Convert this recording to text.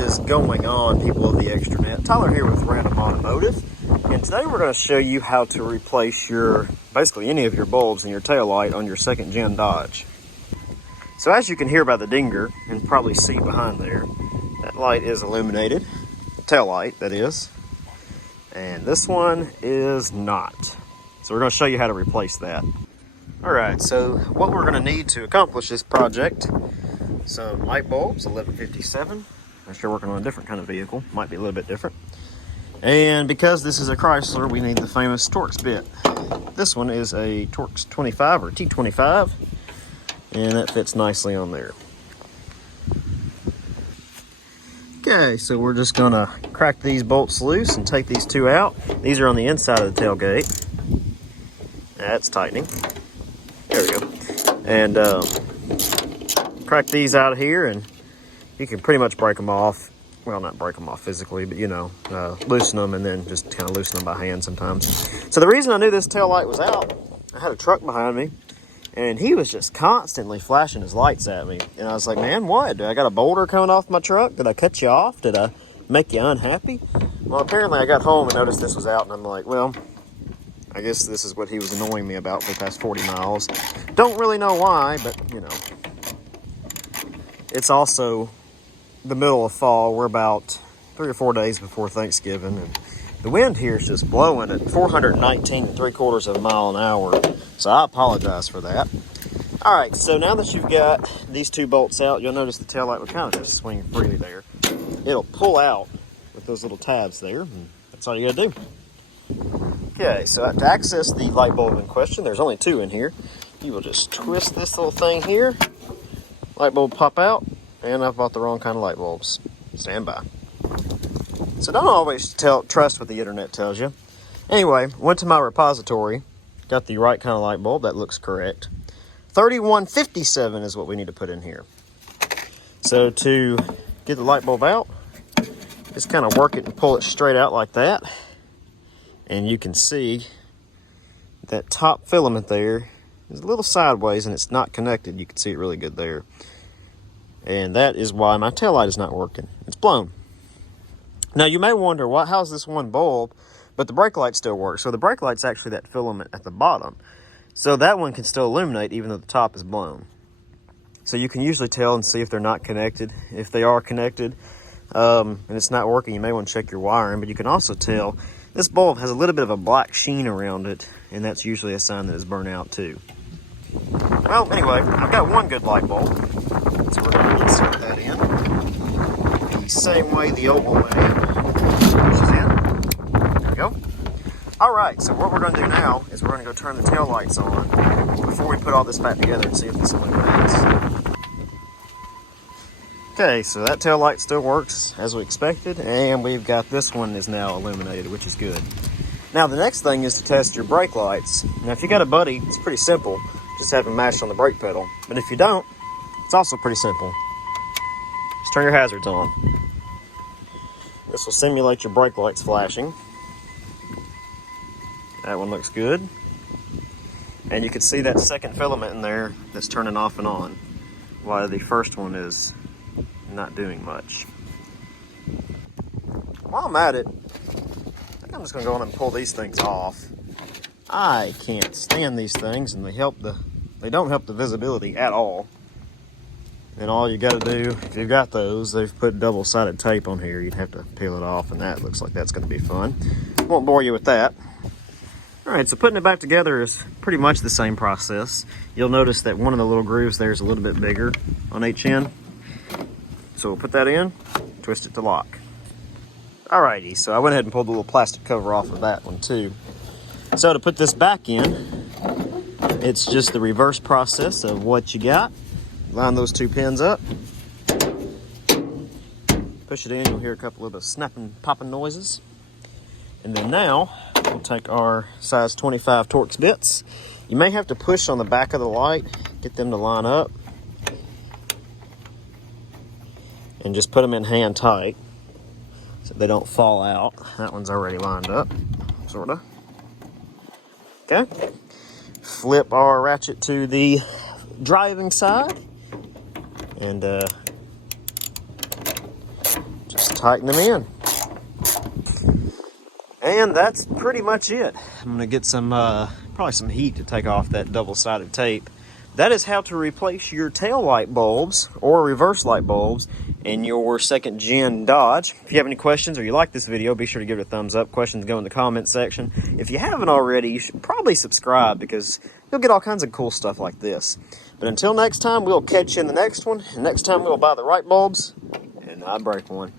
is going on, people of the extranet? Tyler here with Random Automotive, and today we're going to show you how to replace basically any of your bulbs in your taillight on your second gen Dodge. So as you can hear by the dinger, and probably see behind there, that light is illuminated, tail light that is, and this one is not. So we're going to show you how to replace that. Alright, so what we're going to need to accomplish this project: some light bulbs, 1157. I'm sure working on a different kind of vehicle, might be a little bit different. And because this is a Chrysler, we need the famous Torx bit. This one is a Torx 25 or T25, and that fits nicely on there. Okay, so we're just gonna crack these bolts loose and take these two out. These are on the inside of the tailgate. That's tightening. There we go. And crack these out of here, and you can pretty much break them off. Well, not break them off physically, but loosen them, and then just kind of loosen them by hand sometimes. So the reason I knew this tail light was out, I had a truck behind me, and he was just constantly flashing his lights at me. And I was like, man, what? I got a boulder coming off my truck? Did I cut you off? Did I make you unhappy? Well, apparently I got home and noticed this was out, and I'm like, well, I guess this is what he was annoying me about for the past 40 miles. Don't really know why, but, it's also the middle of fall. We're about 3 or 4 days before Thanksgiving, and the wind here is just blowing at 419 3/4 miles an hour, so I apologize for that. All right, so now that you've got these two bolts out, you'll notice the taillight will kind of just swing freely there. It'll pull out with those little tabs there, and that's all you gotta do. Okay, so to access the light bulb in question, there's only two in here. You will just twist this little thing here, light bulb pop out, and I've bought the wrong kind of light bulbs. Stand by. So don't always trust what the internet tells you. Anyway, went to my repository, got the right kind of light bulb. That looks correct. 3157 is what we need to put in here. So to get the light bulb out, just kind of work it and pull it straight out like that. And you can see that top filament there is a little sideways and it's not connected. You can see it really good there. And that is why my taillight is not working. It's blown. Now you may wonder, how's this one bulb, but the brake light still works? So the brake light's actually that filament at the bottom. So that one can still illuminate even though the top is blown. So you can usually tell and see if they're not connected. If they are connected and it's not working, you may want to check your wiring. But you can also tell this bulb has a little bit of a black sheen around it, and that's usually a sign that it's burnt out too. Well, anyway, I've got one good light bulb, so we're going to insert that in the same way the old one went in. Pushes in. There we go. All right, so what we're going to do now is we're going to go turn the tail lights on before we put all this back together and see if this illuminates. Okay, so that tail light still works as we expected, and we've got this one is now illuminated, which is good. Now the next thing is to test your brake lights. Now if you got a buddy, it's pretty simple. Just have them mashed on the brake pedal. But if you don't, it's also pretty simple. Just turn your hazards on. This will simulate your brake lights flashing. That one looks good. And you can see that second filament in there that's turning off and on, while the first one is not doing much. While I'm at it, I think I'm just gonna go on and pull these things off. I can't stand these things, and they don't help the visibility at all. And all you gotta do, if you've got those, they've put double-sided tape on here. You'd have to peel it off, and that looks like that's gonna be fun. Won't bore you with that. All right, so putting it back together is pretty much the same process. You'll notice that one of the little grooves there is a little bit bigger on each end. So we'll put that in, twist it to lock. Alrighty, so I went ahead and pulled the little plastic cover off of that one too. So to put this back in, it's just the reverse process of what you got. Line those two pins up. Push it in, you'll hear a couple of snapping, popping noises. And then now, we'll take our size 25 Torx bits. You may have to push on the back of the light, get them to line up. And just put them in hand tight so they don't fall out. That one's already lined up, sorta. Okay. Flip our ratchet to the driving side and just tighten them in. And that's pretty much it. I'm going to get some, probably some heat to take off that double-sided tape. That is how to replace your tail light bulbs or reverse light bulbs in your second gen Dodge. If you have any questions or you like this video, be sure to give it a thumbs up. Questions go in the comment section. If you haven't already, you should probably subscribe because you'll get all kinds of cool stuff like this. But until next time, we'll catch you in the next one. And next time we'll buy the right bulbs and not break one.